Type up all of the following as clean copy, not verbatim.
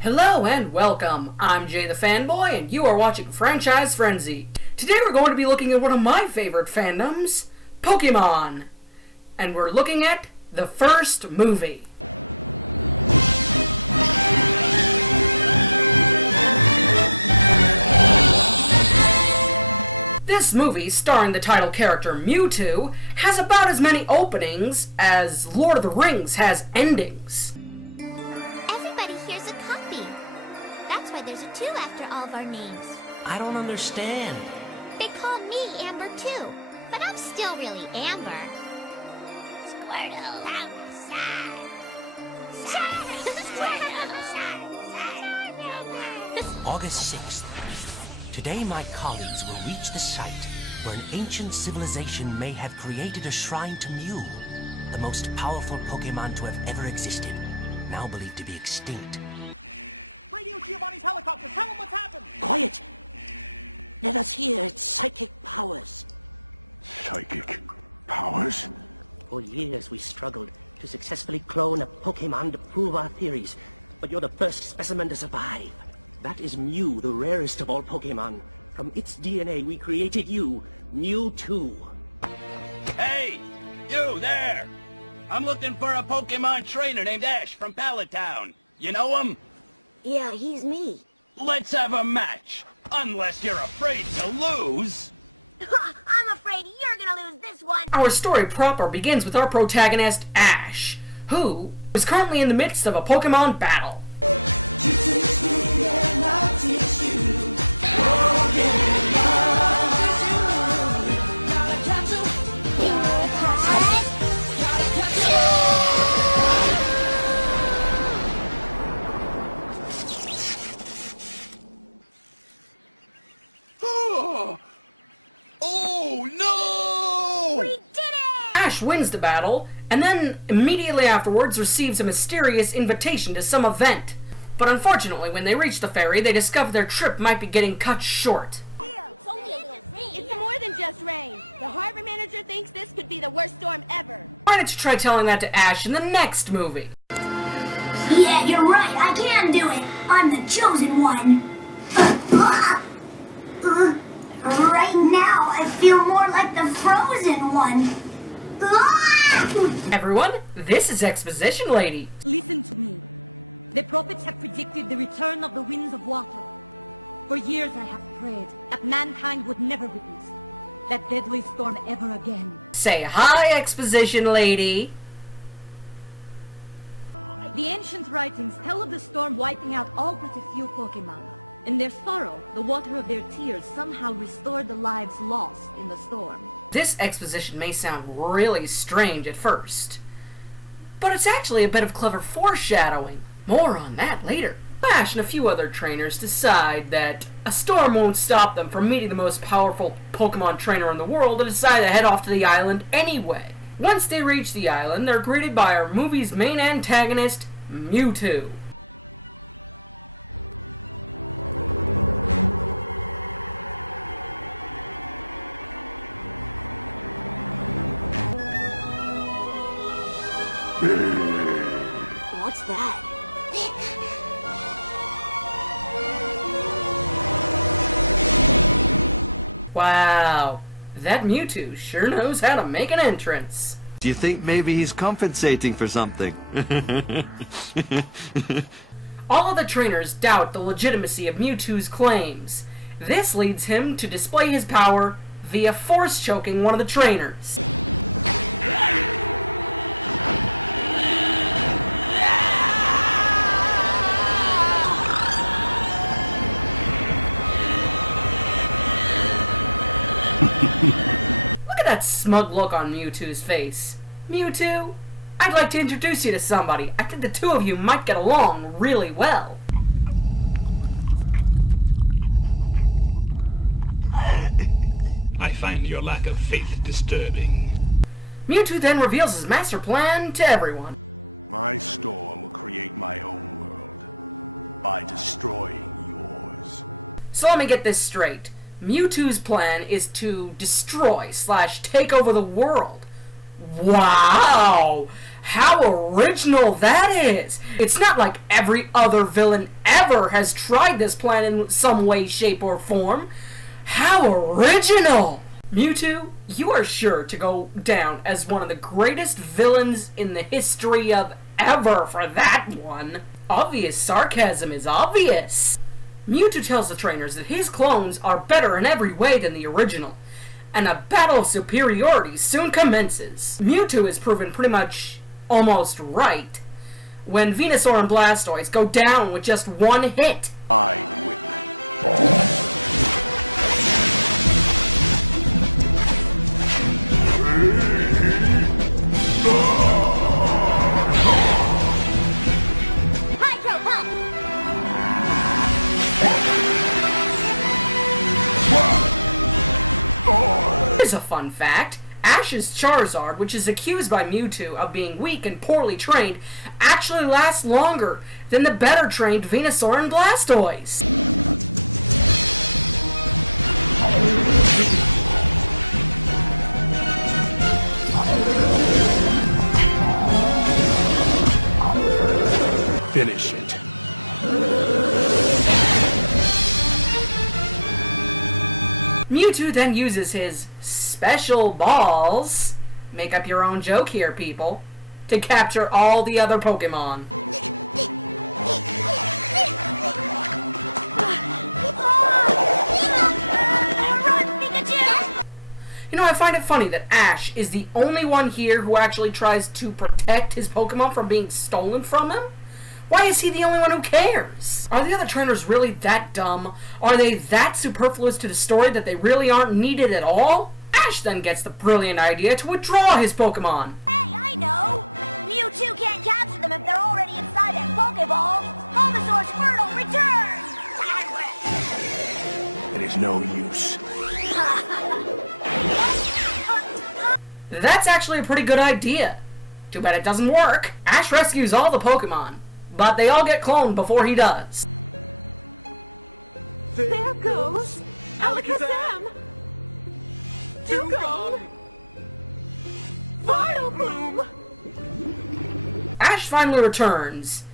Hello and welcome. I'm Jay the Fanboy, and you are watching Franchise Frenzy. Today we're going to be looking at one of my favorite fandoms, Pokemon. And we're looking at the first movie. This movie, starring the title character Mewtwo, has about as many openings as Lord of the Rings has endings. Everybody here's a copy. That's why there's a 2 after all of our names. I don't understand. They call me Amber too, but I'm still really Amber. Squirtle, outside. August 6th. Today my colleagues will reach the site where an ancient civilization may have created a shrine to Mew, the most powerful Pokemon to have ever existed, now believed to be extinct. Radio Giovanni's helicopter, tell him what's happened! Quiet! Let us hear its psychic powers. Psychic powers? For years we struggled to successfully clone a Pokemon to prove our theories, but you're the first specimen to survive. That is Mew, the rarest of all Pokemon. From its DNA we created you, Mewtwo. Hey! You there! I'm looking for a Pokemon trainer named Ash from Pallet Town. You know him? Yeah, he's me. Let's have a match. Unless you're afraid to lose. I'm afraid you're gonna lose this one. Our story proper begins with our protagonist, Ash, who is currently in the midst of a Pokemon battle. Oh no! We did it! Ash wins the battle, and then immediately afterwards receives a mysterious invitation to some event. But unfortunately, when they reach the ferry, they discover their trip might be getting cut short. It's more than just rain. The harbor manager thinks this could be the worst storm ever. Why don't you try telling that to Ash in the next movie? Yeah, you're right. I can do it. I'm the chosen one. Right now, I feel more like the frozen one. Everyone, this is Exposition Lady. Listen to me. The prophets have predicted the return of the winds of water. For years I have prayed that mankind would never witness that deadly storm ever again. Say hi, Exposition Lady. The ancient writings tell of the storm wiping out all but a few Pokemon. In their sorrow, the water of their tears somehow restored the lives lost in the storm. This exposition may sound really strange at first, but it's actually a bit of clever foreshadowing. More on that later. Ash and a few other trainers decide that a storm won't stop them from meeting the most powerful Pokemon trainer in the world and decide to head off to the island anyway. Once they reach the island, they're greeted by our movie's main antagonist, Mewtwo. What's that? Wow, that Mewtwo sure knows how to make an entrance. Do you think maybe he's compensating for something? All of the trainers doubt the legitimacy of Mewtwo's claims. This leads him to display his power via force choking one of the trainers. Look at that smug look on Mewtwo's face. Mewtwo, I'd like to introduce you to somebody. I think the two of you might get along really well. I find your lack of faith disturbing. Mewtwo then reveals his master plan to everyone. My storm will create my own world by destroying yours. So let me get this straight. Mewtwo's plan is to destroy / take over the world. Wow! How original that is! It's not like every other villain ever has tried this plan in some way, shape, or form. How original! Mewtwo, you are sure to go down as one of the greatest villains in the history of ever for that one. Obvious sarcasm is obvious. Mewtwo tells the trainers that his clones are better in every way than the original, and a battle of superiority soon commences. Mewtwo is proven pretty much almost right when Venusaur and Blastoise go down with just one hit. I win. Hydro Pump! Here's a fun fact. Ash's Charizard, which is accused by Mewtwo of being weak and poorly trained, actually lasts longer than the better trained Venusaur and Blastoise. Finish it. Mewtwo then uses his special balls, make up your own joke here, people, to capture all the other Pokemon. You know, I find it funny that Ash is the only one here who actually tries to protect his Pokemon from being stolen from him. Why is he the only one who cares? Are the other trainers really that dumb? Are they that superfluous to the story that they really aren't needed at all? Ash then gets the brilliant idea to withdraw his Pokemon. Hey, I know! Mewtwo can't capture them if they're already inside that Pokeball! Bulbasaur Squirtle, return! It is no use. That's actually a pretty good idea. Too bad it doesn't work. Ash rescues all the Pokemon, but they all get cloned before he does. There goes Alakazam! Dugong! Vileplume! Ash finally returns,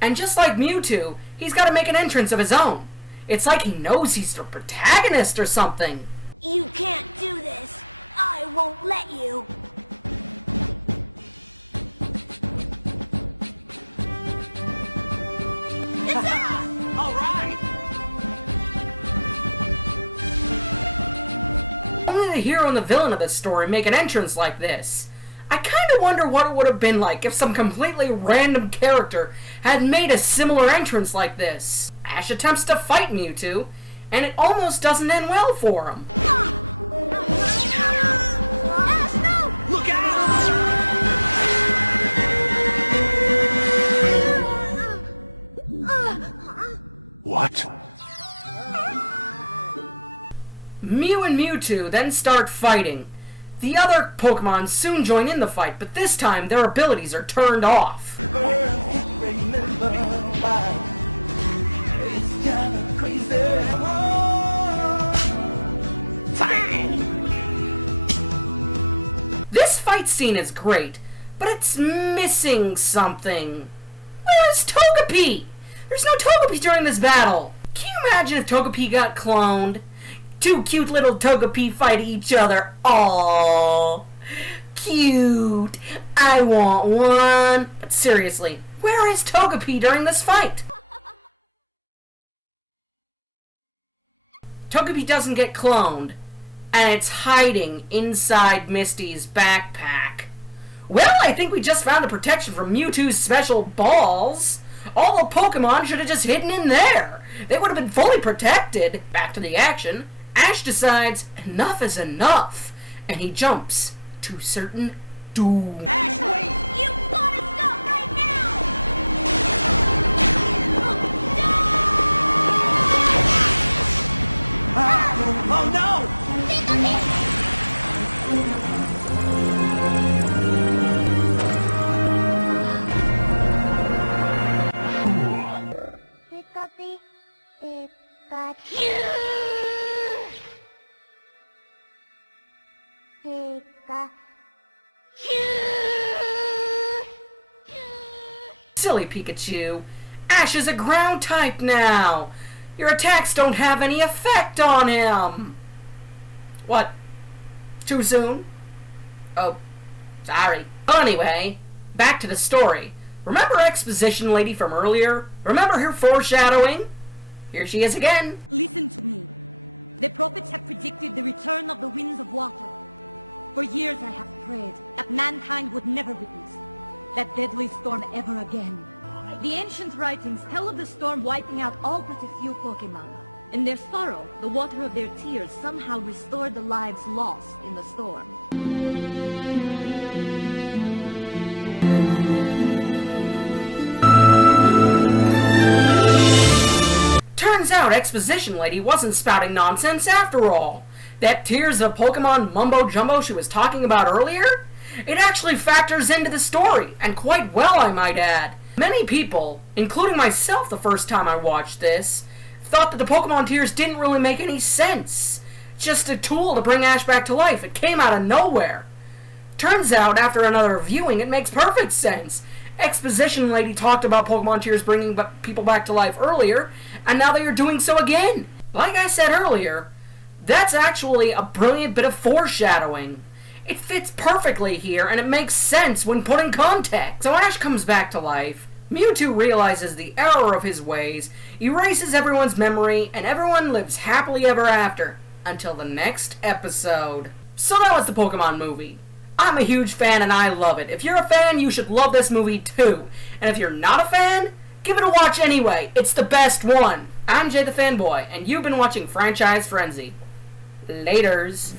and just like Mewtwo, he's got to make an entrance of his own. It's like he knows he's the protagonist or something. You can't do this! I won't let you! All right! Only the hero and the villain of this story make an entrance like this. I kind of wonder what it would have been like if some completely random character had made a similar entrance like this. Ash attempts to fight Mewtwo, and it almost doesn't end well for him. Ash, no! Look out! What? Mew and Mewtwo then start fighting. The other Pokemon soon join in the fight, but this time their abilities are turned off. This fight scene is great, but it's missing something. Where's Togepi? There's no Togepi during this battle. Can you imagine if Togepi got cloned? Two cute little Togepi fight each other. Aww. Cute. I want one. But seriously, where is Togepi during this fight? Togepi doesn't get cloned, and it's hiding inside Misty's backpack. Well, I think we just found the protection from Mewtwo's special balls. All the Pokemon should have just hidden in there. They would have been fully protected. Back to the action. Ash decides enough is enough, and he jumps to certain doom. Ash, wait! You gotta stop right now! Oh no! Pikachu, Pikachu. Silly Pikachu. Ash is a ground type now. Your attacks don't have any effect on him. What? Too soon? Oh, sorry. Anyway, back to the story. Remember Exposition Lady from earlier? Remember her foreshadowing? Here she is again. Listen to me. The prophets have predicted the return of the winds of water. For years I have prayed that mankind would never witness that deadly storm ever again. The ancient writings tell of the storm wiping out all but a few Pokemon. In their sorrow, the water of their tears somehow restored the lives lost in the storm. Turns out Exposition Lady wasn't spouting nonsense after all. That Tears of Pokemon mumbo-jumbo she was talking about earlier? It actually factors into the story, and quite well, I might add. Many people, including myself the first time I watched this, thought that the Pokemon Tears didn't really make any sense. Just a tool to bring Ash back to life. It came out of nowhere. Turns out, after another viewing, it makes perfect sense. Exposition Lady talked about Pokemon Tears bringing people back to life earlier, and now they are doing so again. Like I said earlier, that's actually a brilliant bit of foreshadowing. It fits perfectly here, and it makes sense when put in context. So Ash comes back to life, Mewtwo realizes the error of his ways, erases everyone's memory, and everyone lives happily ever after. Until the next episode. So that was the Pokemon movie. I'm a huge fan and I love it. If you're a fan, you should love this movie too. And if you're not a fan, give it a watch anyway. It's the best one. I'm Jay the Fanboy, and you've been watching Franchise Frenzy. Laters.